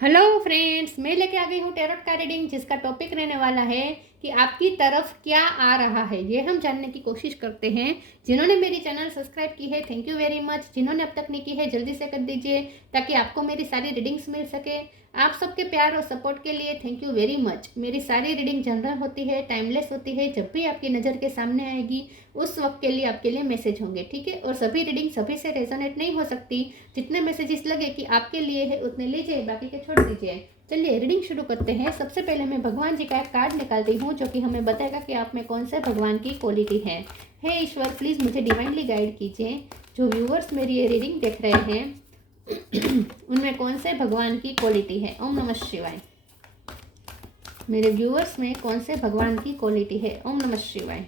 Hello friends, मैं लेके आ गई हूँ टैरोट का रीडिंग, जिसका टॉपिक रहने वाला है कि आपकी तरफ क्या आ रहा है। ये हम जानने की कोशिश करते हैं। जिन्होंने मेरी चैनल सब्सक्राइब की है, थैंक यू वेरी मच। जिन्होंने अब तक नहीं की है, जल्दी से कर दीजिए ताकि आपको मेरी सारी रीडिंग्स मिल सके। आप सबके प्यार और सपोर्ट के लिए थैंक यू वेरी मच। मेरी सारी रीडिंग जनरल होती है, टाइमलेस होती है। जब भी आपकी नज़र के सामने आएगी उस वक्त के लिए आपके लिए मैसेज होंगे, ठीक है। और सभी रीडिंग सभी से रेजोनेट नहीं हो सकती। जितने मैसेजेस लगे कि आपके लिए है उतने लीजिए, बाकी के छोड़ दीजिए। चलिए रीडिंग शुरू करते हैं। सबसे पहले मैं भगवान जी का एक कार्ड निकालती हूँ जो कि हमें बताएगा कि आप में कौन से भगवान की क्वालिटी है। हे ईश्वर, प्लीज़ मुझे डिवाइनली गाइड कीजिए। जो व्यूअर्स मेरी ये रीडिंग देख रहे हैं उनमें कौन से भगवान की क्वालिटी है। ओम नमः शिवाय। मेरे व्यूअर्स में कौन से भगवान की क्वालिटी है। ओम नमः शिवाय।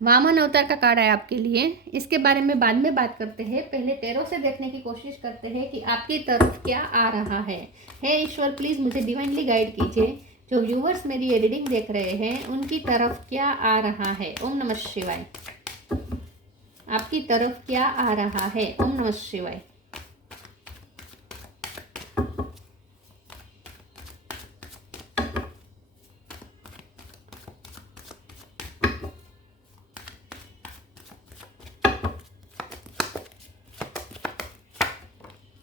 वामन अवतार का कार्ड है आपके लिए। इसके बारे में बाद में बात करते हैं। पहले टैरो से देखने की कोशिश करते हैं कि आपकी तरफ क्या आ रहा है। हे ईश्वर, प्लीज़ मुझे डिवाइनली गाइड कीजिए। जो व्यूवर्स मेरी ये रीडिंग देख रहे हैं उनकी तरफ क्या आ रहा है। ओम नमः शिवाय। आपकी तरफ क्या आ रहा है। ओम नमः शिवाय।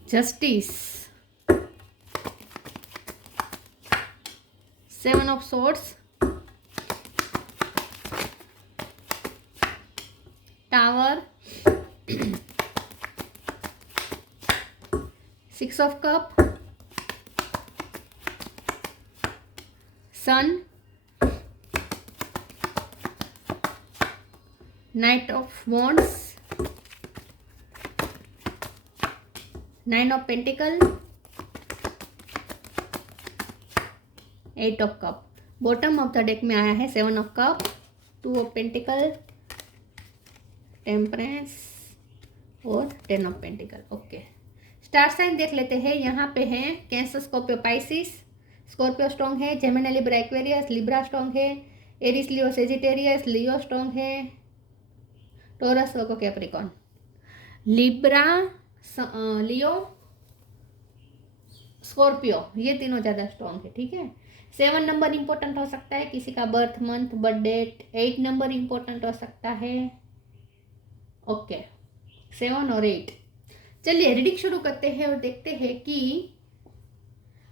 Justice, 7 of swords, tower, 6 of cup, sun, knight of wands, 9 of pentacle, 8 of cup. Bottom of the deck में आया है 7 of cup, 2 of pentacle, temperance और 10 of pentacle. Okay, star sign देख लेते हैं। यहाँ पे हैं cancer, Scorpio, Pisces. Scorpio strong है। Gemini, Libra, Aquarius. Libra strong है। Aries, Leo, Sagittarius. Leo strong है। Taurus, Virgo, Capricorn. लिब्रा, लियो, स्कॉर्पियो, ये तीनों ज़्यादा स्ट्रॉन्ग है, ठीक है। 7 नंबर इंपॉर्टेंट हो सकता है, किसी का birth month, birth date. 8 number important हो सकता है। ओके, 7 और 8। चलिए रीडिंग शुरू करते हैं और देखते हैं कि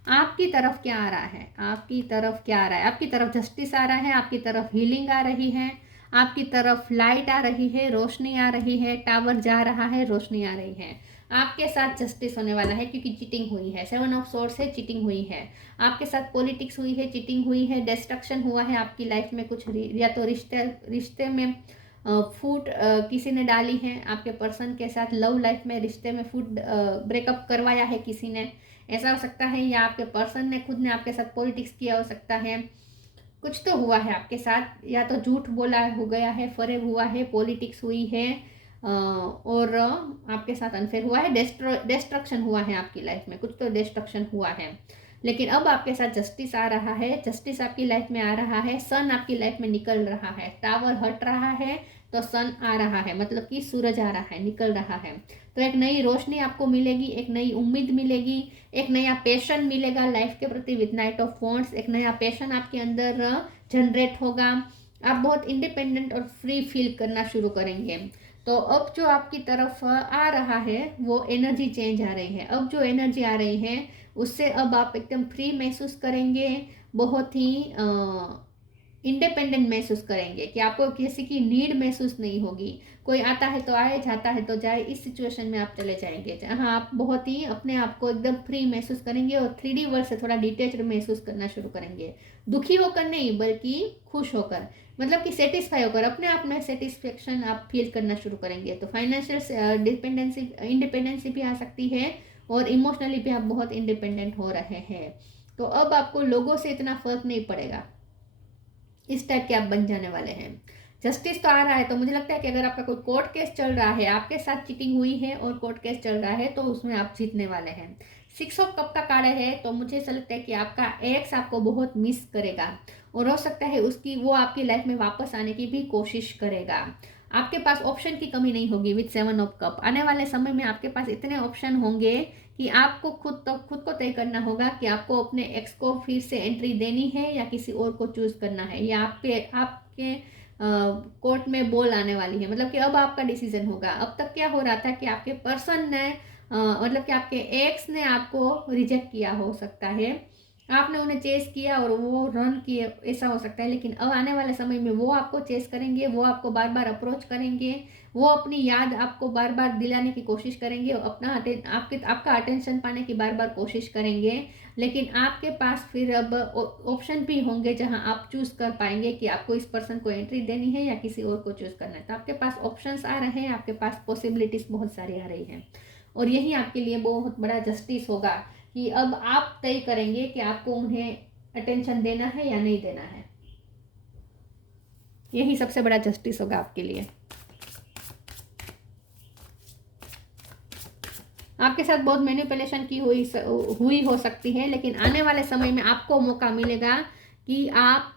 आपकी तरफ क्या आ रहा है। आपकी तरफ क्या आ रहा है। आपकी तरफ जस्टिस आ रहा है। आपकी तरफ हीलिंग आ रही है। आपकी तरफ लाइट आ रही है, रोशनी आ रही है। टावर जा रहा है, रोशनी आ रही है। आपके साथ जस्टिस होने वाला है क्योंकि चीटिंग हुई है। 7 ऑफ सोर्स है, चीटिंग हुई है। आपके साथ पॉलिटिक्स हुई है, चीटिंग हुई है, डिस्ट्रक्शन हुआ है आपकी लाइफ में। कुछ या तो रिश्ते में फूट किसी ने डाली है आपके पर्सन के साथ। लव लाइफ में, रिश्ते में फूट ब्रेकअप करवाया है किसी ने, ऐसा हो सकता है। या आपके पर्सन ने खुद ने आपके साथ पॉलिटिक्स किया हो सकता है। कुछ तो हुआ है आपके साथ, या तो झूठ बोला हो गया है, फरेब हुआ है, पॉलिटिक्स हुई है और आपके साथ अनफेयर हुआ है। डिस्ट्रक्शन हुआ है आपकी लाइफ में, कुछ तो डिस्ट्रक्शन हुआ है। लेकिन अब आपके साथ जस्टिस आ रहा है। जस्टिस आपकी लाइफ में आ रहा है। सन आपकी लाइफ में निकल रहा है। टावर हट रहा है तो सन आ रहा है, मतलब कि सूरज आ रहा है, निकल रहा है। तो एक नई रोशनी आपको मिलेगी, एक नई उम्मीद मिलेगी, एक नया पैशन मिलेगा लाइफ के प्रति विद नाइट ऑफ वॉन्ड्स। एक नया पैशन आपके अंदर जनरेट होगा। आप बहुत इंडिपेंडेंट और फ्री फील करना शुरू करेंगे। तो अब जो आपकी तरफ आ रहा है वो एनर्जी चेंज आ रही है। अब जो एनर्जी आ रही है उससे अब आप एकदम फ्री महसूस करेंगे, बहुत ही इंडिपेंडेंट महसूस करेंगे कि आपको किसी की नीड महसूस नहीं होगी। कोई आता है तो आए, जाता है तो जाए, इस सिचुएशन में आप चले जाएंगे जहाँ आप बहुत ही अपने आप को एकदम फ्री महसूस करेंगे और 3D वर्ल्ड से थोड़ा डिटेच्ड महसूस करना शुरू करेंगे। दुखी होकर नहीं, बल्कि खुश होकर, मतलब कि सेटिस्फाई होकर, अपने आप में सेटिस्फेक्शन आप फील करना शुरू करेंगे। तो फाइनेंशियल डिपेंडेंसी, इंडिपेंडेंसी भी आ सकती है और इमोशनली भी आप बहुत इंडिपेंडेंट हो रहे हैं। तो अब आपको लोगों से इतना फर्क नहीं पड़ेगा, इस टाइप के आप बन जाने वाले हैं। जस्टिस तो आ रहा है, तो मुझे लगता है कि अगर आपका कोई कोर्ट केस चल रहा है, आपके साथ चीटिंग हुई है और कोर्ट केस चल रहा है, तो उसमें आप जीतने वाले हैं। 6 ऑफ कप का कार्ड है, तो मुझे ऐसा लगता है कि आपका एक्स आपको बहुत मिस करेगा और हो सकता है वो आपकी लाइफ में वापस आने की भी कोशिश करेगा। आपके पास ऑप्शन की कमी नहीं होगी विथ 7 ऑफ कप। आने वाले समय में आपके पास इतने ऑप्शन होंगे कि आपको खुद को तय करना होगा कि आपको अपने एक्स को फिर से एंट्री देनी है या किसी और को चूज करना है, या आपके कोर्ट में बॉल आने वाली है, मतलब कि अब आपका डिसीजन होगा। अब तक क्या हो रहा था कि आपके पर्सन ने मतलब कि आपके एक्स ने आपको रिजेक्ट किया, हो सकता है आपने उन्हें चेस किया और वो रन किए, ऐसा हो सकता है। लेकिन अब आने वाले समय में वो आपको चेस करेंगे, वो आपको बार बार अप्रोच करेंगे, वो अपनी याद आपको बार बार दिलाने की कोशिश करेंगे, आपका अटेंशन पाने की बार बार कोशिश करेंगे। लेकिन आपके पास फिर अब ऑप्शन भी होंगे जहां आप चूज कर पाएंगे कि आपको इस पर्सन को एंट्री देनी है या किसी और को चूज करना है। तो आपके पास ऑप्शंस आ रहे हैं, आपके पास पॉसिबिलिटीज बहुत सारी आ रही हैं, और यही आपके लिए बहुत बड़ा जस्टिस होगा कि अब आप तय करेंगे कि आपको उन्हें अटेंशन देना है या नहीं देना है। यही सबसे बड़ा जस्टिस होगा आपके लिए। आपके साथ बहुत मैनिपुलेशन की हुई हो सकती है, लेकिन आने वाले समय में आपको मौका मिलेगा कि आप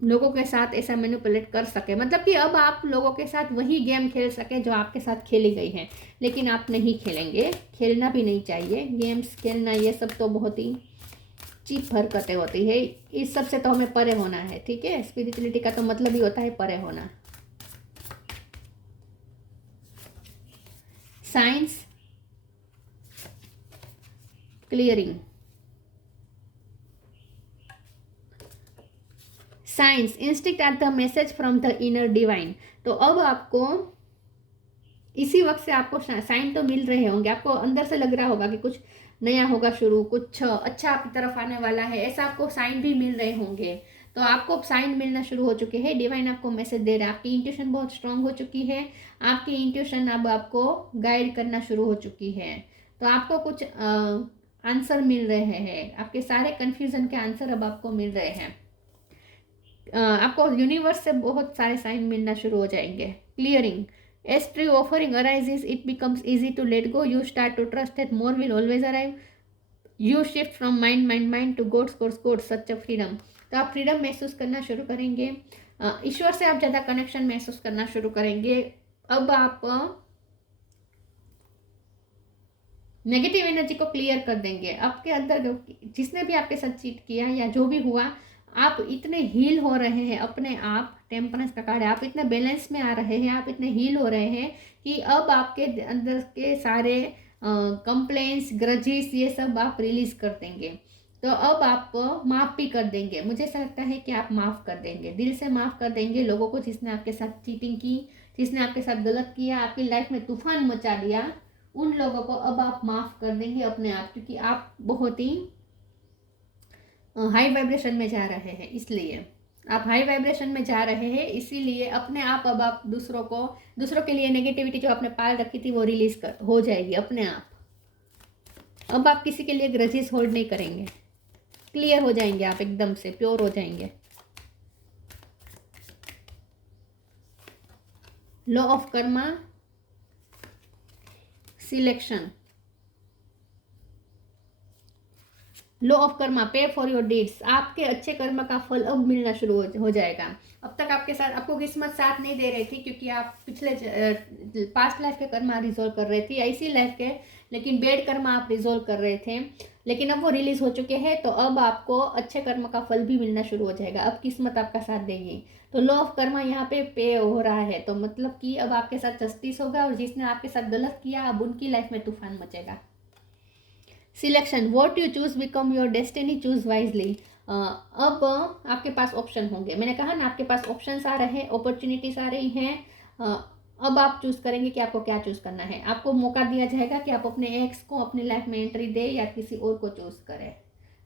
लोगों के साथ ऐसा मैनिपुलेट कर सके, मतलब कि अब आप लोगों के साथ वही गेम खेल सके जो आपके साथ खेली गई है। लेकिन आप नहीं खेलेंगे, खेलना भी नहीं चाहिए। गेम्स खेलना ये सब तो बहुत ही चीप हरकतें होती है, इस सब से तो हमें परे होना है, ठीक है। स्पिरिचुअलिटी का तो मतलब ही होता है परे होना। Signs clearing, signs instinct are the message from the inner divine. तो अब आपको इसी वक्त से आपको साइन तो मिल रहे होंगे, आपको अंदर से लग रहा होगा कि कुछ नया होगा शुरू, कुछ अच्छा आपकी तरफ आने वाला है, ऐसा आपको साइन भी मिल रहे होंगे। तो आपको साइन मिलना शुरू हो चुके हैं, डिवाइन आपको मैसेज दे रहा है, आपकी इंट्यूशन बहुत स्ट्रांग हो चुकी है, आपकी इंट्यूशन अब आपको गाइड करना शुरू हो चुकी है। तो आपको कुछ आंसर मिल रहे हैं, आपके सारे कन्फ्यूजन के आंसर अब आपको मिल रहे हैं। आपको यूनिवर्स से बहुत सारे साइन मिलना शुरू हो जाएंगे। Clearing, as true offering arises, it becomes easy to let go. You start to trust that more will always arrive. You shift from mind to God, such a freedom. तो आप freedom महसूस करना शुरू करेंगे, ईश्वर से आप ज़्यादा कनेक्शन महसूस करना शुरू करेंगे। अब आप नेगेटिव एनर्जी को क्लियर कर देंगे। आपके अंदर जिसने भी आपके साथ चीट किया या जो भी हुआ, आप इतने हील हो रहे हैं अपने आप। टेम्परेंस का कार्ड है, आप इतने बैलेंस में आ रहे हैं, आप इतने हील हो रहे हैं कि अब आपके अंदर के सारे कंप्लेंट्स, ग्रजेस, ये सब आप रिलीज कर देंगे। तो अब आप माफ़ भी कर देंगे। मुझे ऐसा लगता है कि आप माफ़ कर देंगे, दिल से माफ़ कर देंगे लोगों को जिसने आपके साथ चीटिंग की, जिसने आपके साथ गलत किया, आपकी लाइफ में तूफान मचा दिया। उन लोगों को अब आप माफ़ कर देंगे अपने आप, क्योंकि आप बहुत ही हाई वाइब्रेशन में जा रहे हैं। इसलिए आप हाई वाइब्रेशन में जा रहे हैं, इसीलिए अपने आप अब आप दूसरों के लिए नेगेटिविटी जो आपने पाल रखी थी वो रिलीज हो जाएगी अपने आप। अब आप किसी के लिए ग्रजेस होल्ड नहीं करेंगे, क्लियर हो जाएंगे, आप एकदम से प्योर हो जाएंगे। Law of Karma, selection, law of Karma, पे फॉर योर डीड्स। आपके अच्छे कर्म का फल अब मिलना शुरू हो जाएगा। अब तक आपको किस्मत साथ नहीं दे रही थी, क्योंकि आप पिछले पास्ट लाइफ के कर्मा रिजोल्व कर रहे थे, या इसी लाइफ के, लेकिन बेड कर्मा आप रिजोल्व कर रहे थे, लेकिन अब वो रिलीज हो चुके हैं। तो अब आपको अच्छे कर्म का फल भी मिलना शुरू हो जाएगा, अब किस्मत आपका साथ देगी। तो लॉ ऑफ कर्मा यहाँ पे हो रहा है, तो मतलब कि अब आपके साथ जस्टिस होगा, और जिसने आपके साथ गलत किया अब उनकी लाइफ में तूफान मचेगा। Selection, what you choose become your destiny, choose wisely. अब आपके पास ऑप्शन होंगे, मैंने कहा ना आपके पास ऑप्शंस आ रहे हैं, अपॉर्चुनिटीज आ रही हैं। अब आप चूज करेंगे कि आपको क्या चूज करना है। आपको मौका दिया जाएगा कि आप अपने एक्स को अपनी लाइफ में एंट्री दे या किसी और को चूज करें।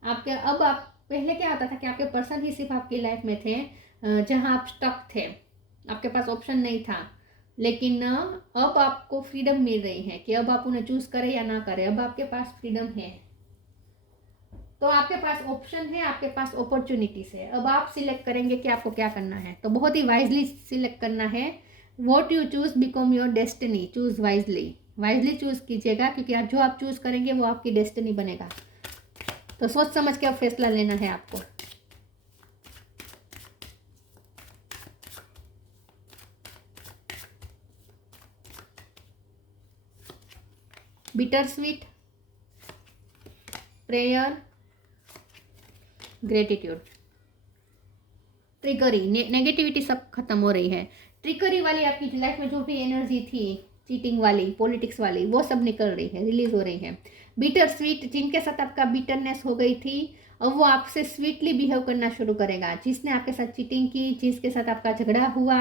अब आप पहले क्या आता था कि आपके पर्सन ही सिर्फ आपकी लाइफ में थे, जहां आप स्टक थे, आपके पास ऑप्शन नहीं था। लेकिन अब आपको फ्रीडम मिल रही है कि अब आप उन्हें चूज करें या ना करें, अब आपके पास फ्रीडम है। तो आपके पास ऑप्शन है, आपके पास अपॉर्चुनिटीज है। अब आप सिलेक्ट करेंगे कि आपको क्या करना है, तो बहुत ही वाइजली सिलेक्ट करना है। What you choose become your destiny, choose wisely. Wisely choose कीजिएगा, क्योंकि आप जो आप चूज़ करेंगे वो आपकी डेस्टिनी बनेगा। तो सोच समझ के अब फैसला लेना है आपको। Bitter sweet, prayer, gratitude. Trickery, negativity सब खत्म हो रही है। ट्रिकरी वाली आपकी लाइफ में जो भी एनर्जी थी, चीटिंग वाली, पॉलिटिक्स वाली, वो सब निकल रही है, रिलीज हो रही है। बिटर स्वीट, जिनके साथ आपका बिटरनेस हो गई थी, अब वो आपसे स्वीटली बिहेव करना शुरू करेगा। जिसने आपके साथ चीटिंग की, जिसके साथ आपका झगड़ा हुआ,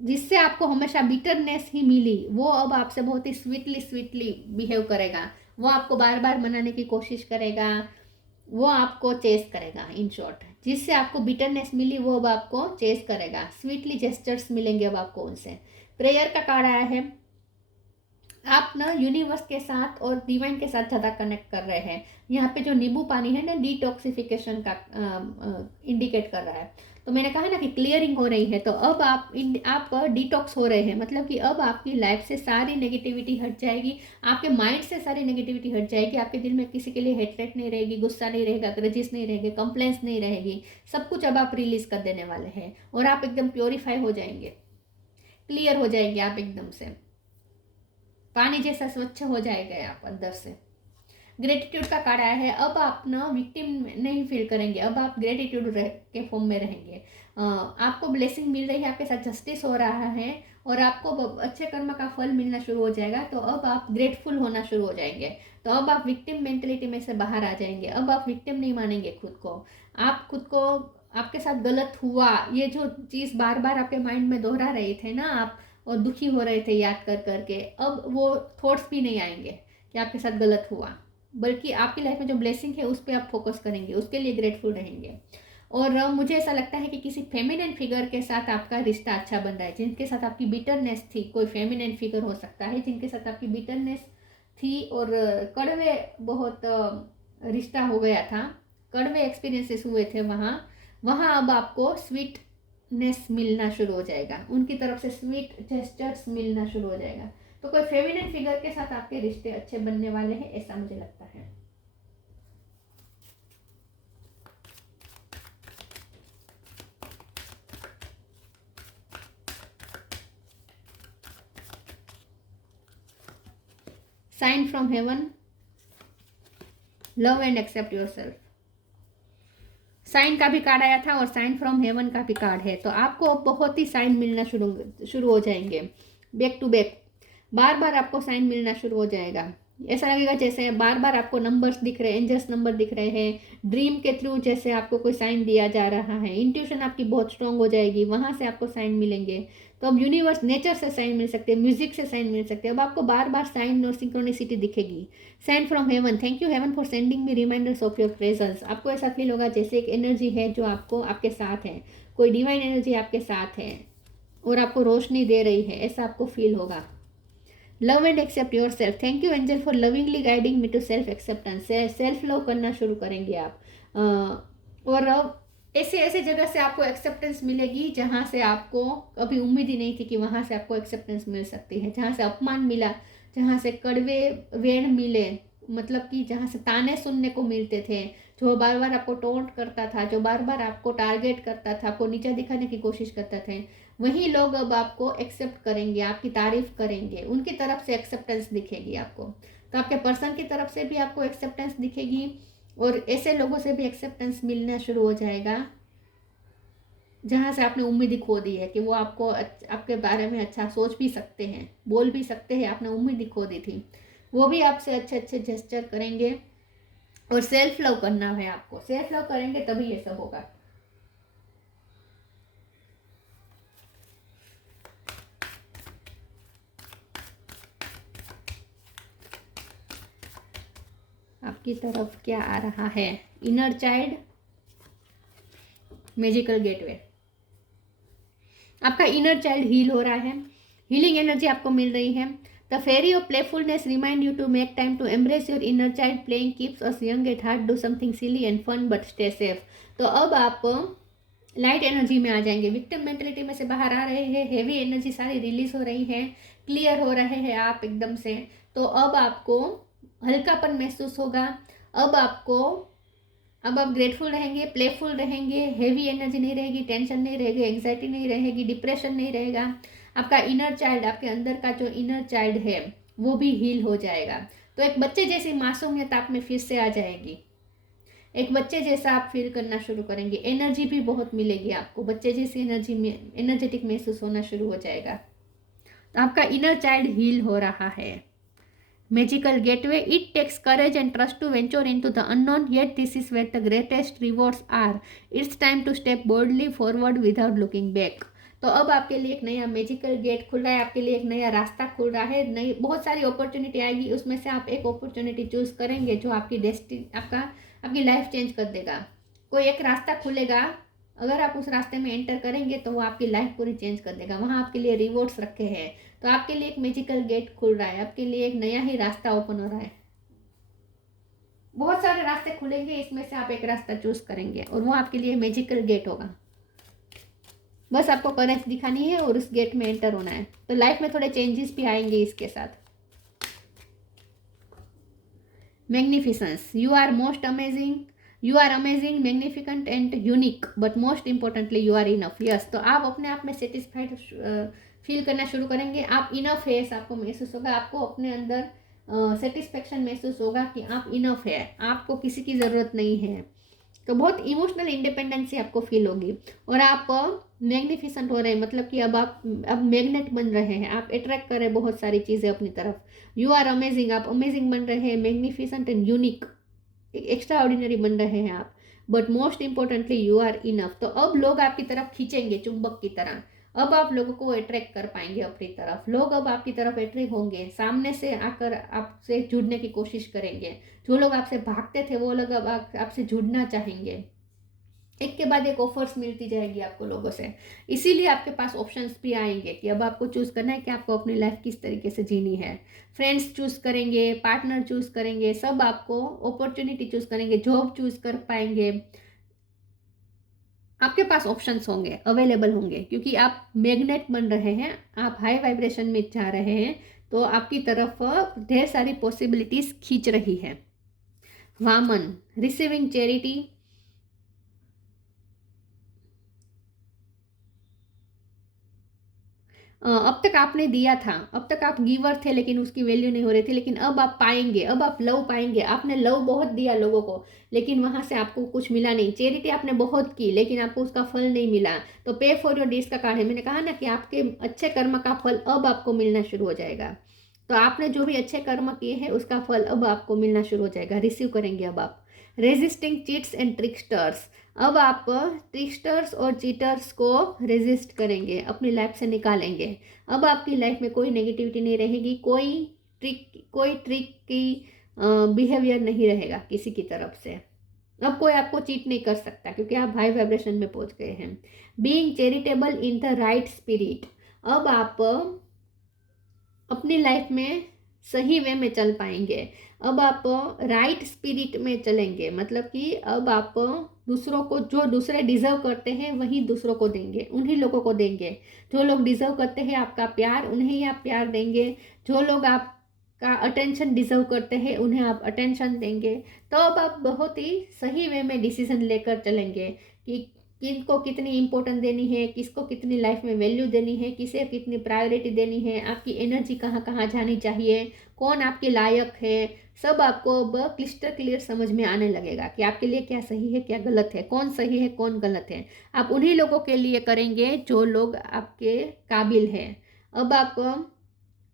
जिससे आपको हमेशा बिटरनेस ही मिली, वो अब आपसे बहुत ही स्वीटली बिहेव करेगा। वो आपको बार बार मनाने की कोशिश करेगा, वो आपको चेस करेगा। इन शॉर्ट, जिससे आपको बिटरनेस मिली वो अब आपको चेस करेगा। स्वीटली जेस्चर्स मिलेंगे अब आपको उनसे। प्रेयर का कार्ड आया है। आप ना यूनिवर्स के साथ और डिवाइन के साथ ज़्यादा कनेक्ट कर रहे हैं। यहाँ पे जो नींबू पानी है ना, डिटॉक्सिफिकेशन का इंडिकेट कर रहा है। तो मैंने कहा ना कि क्लियरिंग हो रही है। तो अब आप डिटॉक्स हो रहे हैं, मतलब कि अब आपकी लाइफ से सारी नेगेटिविटी हट जाएगी, आपके माइंड से सारी नेगेटिविटी हट जाएगी। आपके दिल में किसी के लिए हेट्रेट नहीं रहेगी, गुस्सा नहीं रहेगा, ग्रजेस नहीं रहेंगे, कंप्लेंट्स नहीं रहेगी। सब कुछ अब आप रिलीज कर देने वाले हैं और आप एकदम प्योरीफाई हो जाएंगे, क्लियर हो जाएंगे आप एकदम से, पानी जैसा स्वच्छ हो जाएगा आप अंदर से। ग्रेटिट्यूड का कार्ड आया है। अब आप ना विक्टिम नहीं फील करेंगे, अब आप ग्रेटिट्यूड के फॉर्म में रहेंगे। आपको ब्लेसिंग मिल रही है, आपके साथ जस्टिस हो रहा है और आपको अच्छे कर्म का फल मिलना शुरू हो जाएगा। तो अब आप ग्रेटफुल होना शुरू हो जाएंगे। तो अब आप विक्टिम मेंटेलिटी में से बाहर आ जाएंगे। अब आप विक्टिम नहीं मानेंगे खुद को। आप खुद को, आपके साथ गलत हुआ, ये जो चीज़ बार बार आपके माइंड में दोहरा रहे थे ना आप, और दुखी हो रहे थे याद कर करके, अब वो थॉट्स भी नहीं आएंगे कि आपके साथ गलत हुआ, बल्कि आपकी लाइफ में जो ब्लेसिंग है उस पर आप फोकस करेंगे, उसके लिए ग्रेटफुल रहेंगे। और मुझे ऐसा लगता है कि किसी फेमिनिन फिगर के साथ आपका रिश्ता अच्छा बन रहा है। जिनके साथ आपकी बिटरनेस थी, कोई फेमिनिन फिगर हो सकता है जिनके साथ आपकी बिटरनेस थी और कड़वे बहुत रिश्ता हो गया था, कड़वे एक्सपीरियंसेस हुए थे, वहाँ अब आपको स्वीटनेस मिलना शुरू हो जाएगा, उनकी तरफ से स्वीट जेस्चर्स मिलना शुरू हो जाएगा। तो कोई फेमिनिन फिगर के साथ आपके रिश्ते अच्छे बनने वाले हैं, ऐसा मुझे लगता है। Sign from heaven, love and accept yourself. Sign का भी कार्ड आया था और साइन फ्रॉम हेवन का भी कार्ड है। तो आपको अब बहुत ही साइन मिलना शुरू हो जाएंगे, बैक टू बैक, बार बार आपको साइन मिलना शुरू हो जाएगा। ऐसा लगेगा जैसे बार बार आपको नंबर्स दिख रहे हैं, एंजल्स नंबर दिख रहे हैं, ड्रीम के थ्रू जैसे आपको कोई साइन दिया जा रहा है। इंट्यूशन आपकी बहुत स्ट्रांग हो जाएगी, वहाँ से आपको साइन मिलेंगे। तो अब यूनिवर्स, नेचर से साइन मिल सकते हैं, म्यूजिक से साइन मिल सकते हैं। अब आपको बार बार साइन और सिंक्रोनिसिटी दिखेगी। Sign from heaven, thank you heaven for sending me reminders of your presence. आपको ऐसा फील होगा जैसे एक एनर्जी है जो आपको, आपके साथ है, कोई डिवाइन एनर्जी आपके साथ है और आपको रोशनी दे रही है, ऐसा आपको फील होगा। Love and accept yourself, thank you angel for lovingly guiding me to self acceptance. Self love करना शुरू करेंगे आप। और ऐसे ऐसे जगह से आपको एक्सेप्टेंस मिलेगी जहाँ से आपको कभी उम्मीद ही नहीं थी कि वहाँ से आपको एक्सेप्टेंस मिल सकती है। जहाँ से अपमान मिला, जहाँ से कड़वे वेण मिले, मतलब कि जहाँ से ताने सुनने को मिलते थे, जो बार बार आपको टोंट करता था, जो बार बार आपको टारगेट करता था, आपको नीचा दिखाने की कोशिश करता था, वही लोग अब आपको एक्सेप्ट करेंगे, आपकी तारीफ करेंगे, उनकी तरफ से एक्सेप्टेंस दिखेगी आपको। तो आपके पर्सन की तरफ से भी आपको एक्सेप्टेंस दिखेगी और ऐसे लोगों से भी एक्सेप्टेंस मिलना शुरू हो जाएगा जहाँ से आपने उम्मीद ही खो दी है कि वो आपको आपके बारे में अच्छा सोच भी सकते हैं, बोल भी सकते हैं। आपने उम्मीद ही खो दी थी, वो भी आपसे अच्छे अच्छे जेस्चर करेंगे। और सेल्फ लव करना है आपको, सेल्फ लव करेंगे तभी ये सब होगा। आपकी तरफ क्या आ रहा है? Inner child, magical gateway. आपका इनर चाइल्ड हील हो रहा है, हीलिंग एनर्जी आपको मिल रही है। The fairy of playfulness remind you to make time to embrace your inner child, playing keeps us young at heart, do something silly and fun but stay safe. तो अब आप लाइट एनर्जी में आ जाएंगे, victim mentality में से बाहर आ रहे हैं, हेवी एनर्जी सारी रिलीज हो रही है, क्लियर हो रहे हैं आप एकदम से। तो अब आपको हल्कापन महसूस होगा। अब आप ग्रेटफुल रहेंगे, प्लेफुल रहेंगे, हेवी एनर्जी नहीं रहेगी, टेंशन नहीं रहेगी, एंग्जाइटी नहीं रहेगी, डिप्रेशन नहीं रहेगा। आपका इनर चाइल्ड, आपके अंदर का जो इनर चाइल्ड है वो भी हील हो जाएगा। तो एक बच्चे जैसी मासूमियत आप में फिर से आ जाएगी, एक बच्चे जैसा आप फील करना शुरू करेंगे, एनर्जी भी बहुत मिलेगी आपको, बच्चे जैसी एनर्जी में एनर्जेटिक महसूस होना शुरू हो जाएगा। तो आपका इनर चाइल्ड हील हो रहा है। Magical gateway, it takes courage and trust to venture into the unknown, yet this is where the greatest rewards are. It's time to step boldly forward without looking back. तो अब आपके लिए एक नया magical gate खुल रहा है, आपके लिए एक नया रास्ता खुल रहा है, नई बहुत सारी अपॉर्चुनिटी आएगी, उसमें से आप एक अपॉर्चुनिटी चूज करेंगे जो आपकी आपकी लाइफ चेंज कर देगा। कोई एक रास्ता खुलेगा, अगर आप उस रास्ते में एंटर करेंगे तो वो आपकी लाइफ पूरी चेंज कर देगा। वहाँ आपके लिए रिवॉर्ड्स रखे हैं। तो आपके लिए एक मैजिकल गेट खुल रहा है, आपके लिए एक नया ही रास्ता ओपन हो रहा है। बहुत सारे रास्ते खुलेंगे, इसमें से आप एक रास्ता चूज करेंगे और वो आपके लिए मैजिकल गेट होगा। बस आपको करेज दिखानी है और उस गेट में एंटर होना है। तो लाइफ में थोड़े चेंजेस भी आएंगे इसके साथ। Magnificence, you are amazing, magnificent and unique, but most importantly you are enough. Yes, तो आप अपने आप में सेटिस्फाइड फील करना शुरू करेंगे। आप इनफ है, आपको महसूस होगा, आपको अपने अंदर सेटिस्फेक्शन महसूस होगा कि आप इनफ है, आपको किसी की ज़रूरत नहीं है। तो बहुत इमोशनल इंडिपेंडेंसी आपको फील होगी और आप मैग्निफिसेंट हो रहे हैं, मतलब कि अब मैग्नेट बन रहे हैं, आप अट्रैक्ट कर रहे हैं बहुत सारी चीज़ें अपनी तरफ। यू आर अमेजिंग, आप अमेजिंग बन रहे हैं, magnificent and unique, extraordinary बन रहे हैं आप। But most importantly you are enough. तो अब लोग आपकी तरफ खींचेंगे चुंबक की तरह, अब आप लोगों को अट्रैक्ट कर पाएंगे अपनी तरफ, लोग अब आपकी तरफ अट्रैक्ट होंगे, सामने से आकर आपसे जुड़ने की कोशिश करेंगे। जो लोग आपसे भागते थे वो लोग अब आपसे जुड़ना चाहेंगे। एक के बाद एक ऑफर्स मिलती जाएगी आपको लोगों से, इसीलिए आपके पास ऑप्शंस भी आएंगे कि अब आपको चूज करना है कि आपको अपनी लाइफ किस तरीके से जीनी है। फ्रेंड्स चूज करेंगे, पार्टनर चूज करेंगे, सब आपको अपॉर्चुनिटी चूज करेंगे, जॉब चूज कर पाएंगे। आपके पास ऑप्शंस होंगे, अवेलेबल होंगे, क्योंकि आप मैग्नेट बन रहे हैं, आप हाई वाइब्रेशन में जा रहे हैं, तो आपकी तरफ ढेर सारी पॉसिबिलिटीज खींच रही है। वामन, रिसीविंग चैरिटी, अब तक आपने दिया था, अब तक आप गिवर थे लेकिन उसकी वैल्यू नहीं हो रही थी, लेकिन अब आप पाएंगे, अब आप लव पाएंगे। आपने लव बहुत दिया लोगों को लेकिन वहां से आपको कुछ मिला नहीं। चैरिटी आपने बहुत की लेकिन आपको उसका फल नहीं मिला। तो पे फॉर योर डीड्स का कार्ड है, मैंने कहा ना कि आपके अच्छे कर्म का फल अब आपको मिलना शुरू हो जाएगा। तो आपने जो भी अच्छे कर्म किए हैं उसका फल अब आपको मिलना शुरू हो जाएगा, रिसीव करेंगे अब आप। रेजिस्टिंग चीट्स एंड ट्रिक्स्टर्स, अब आप ट्रिक्स्टर्स और चीटर्स को रेजिस्ट करेंगे, अपनी लाइफ से निकालेंगे। अब आपकी लाइफ में कोई नेगेटिविटी नहीं रहेगी, कोई ट्रिक की बिहेवियर नहीं रहेगा किसी की तरफ से। अब कोई आपको चीट नहीं कर सकता क्योंकि आप हाई वाइब्रेशन में पहुंच गए हैं। Being charitable in the right spirit, अब आप अपनी लाइफ में सही वे में चल पाएंगे। अब आप राइट स्पिरिट में चलेंगे, मतलब कि अब आप दूसरों को, जो दूसरे डिजर्व करते हैं वही दूसरों को देंगे, उन्हीं लोगों को देंगे। जो लोग डिजर्व करते हैं आपका प्यार, उन्हें ही आप प्यार देंगे। जो लोग आपका अटेंशन डिजर्व करते हैं उन्हें आप अटेंशन देंगे। तो अब आप बहुत ही सही वे में डिसीजन लेकर चलेंगे कि किसको कितनी इंपॉर्टेंस देनी है, किसको कितनी लाइफ में वैल्यू देनी है, किसे कितनी प्रायोरिटी देनी है, आपकी एनर्जी कहाँ कहाँ जानी चाहिए, कौन आपके लायक है, सब आपको अब क्लिस्टर क्लियर समझ में आने लगेगा कि आपके लिए क्या सही है क्या गलत है, कौन सही है कौन गलत है। आप उन्हीं लोगों के लिए करेंगे जो लोग आपके काबिल हैं। अब आप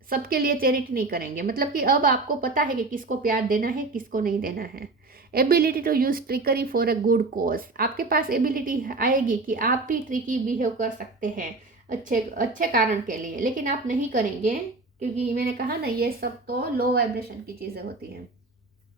सबके लिए चैरिटी नहीं करेंगे, मतलब कि अब आपको पता है कि किसको प्यार देना है किसको नहीं देना है। Ability to use trickery for a good cause, आपके पास एबिलिटी आएगी कि आप भी ट्रिकी बिहेव कर सकते हैं अच्छे अच्छे कारण के लिए, लेकिन आप नहीं करेंगे क्योंकि मैंने कहा ना ये सब तो लो वाइब्रेशन की चीज़ें होती हैं,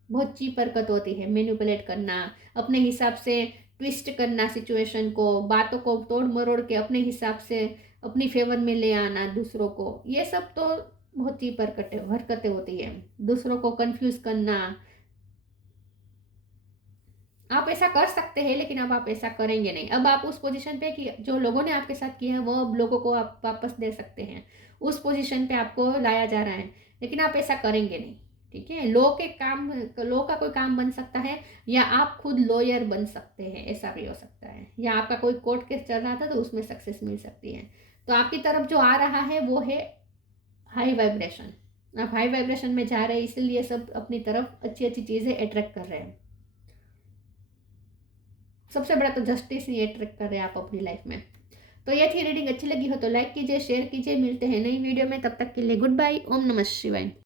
बहुत चीप हरकत होती है। मैनिपुलेट करना, अपने हिसाब से ट्विस्ट करना सिचुएशन को, बातों को तोड़ मरोड़ के अपने हिसाब से अपनी फेवर में ले आना दूसरों को, ये सब तो बहुत चीप हरकतें होती है। दूसरों को कंफ्यूज करना, आप ऐसा कर सकते हैं, लेकिन अब आप ऐसा करेंगे नहीं। अब आप उस पोजीशन पे कि जो लोगों ने आपके साथ किया है वो अब लोगों को आप वापस दे सकते हैं, उस पोजीशन पे आपको लाया जा रहा है, लेकिन आप ऐसा करेंगे नहीं। ठीक है, लॉ का कोई काम बन सकता है, या आप खुद लॉयर बन सकते हैं, ऐसा भी हो सकता है, या आपका कोई कोर्ट केस चल रहा था तो उसमें सक्सेस मिल सकती है। तो आपकी तरफ जो आ रहा है वो है हाई वाइब्रेशन। आप हाई वाइब्रेशन में जा रहे हैं, इसलिए सब अपनी तरफ अच्छी अच्छी चीज़ें अट्रैक्ट कर रहे हैं। सबसे बड़ा तो जस्टिस ही अट्रैक्ट कर रहे हैं आप अपनी लाइफ में। तो ये थी रीडिंग, अच्छी लगी हो तो लाइक कीजिए, शेयर कीजिए। मिलते हैं नई वीडियो में, तब तक के लिए गुड बाय। ओम नमः शिवाय।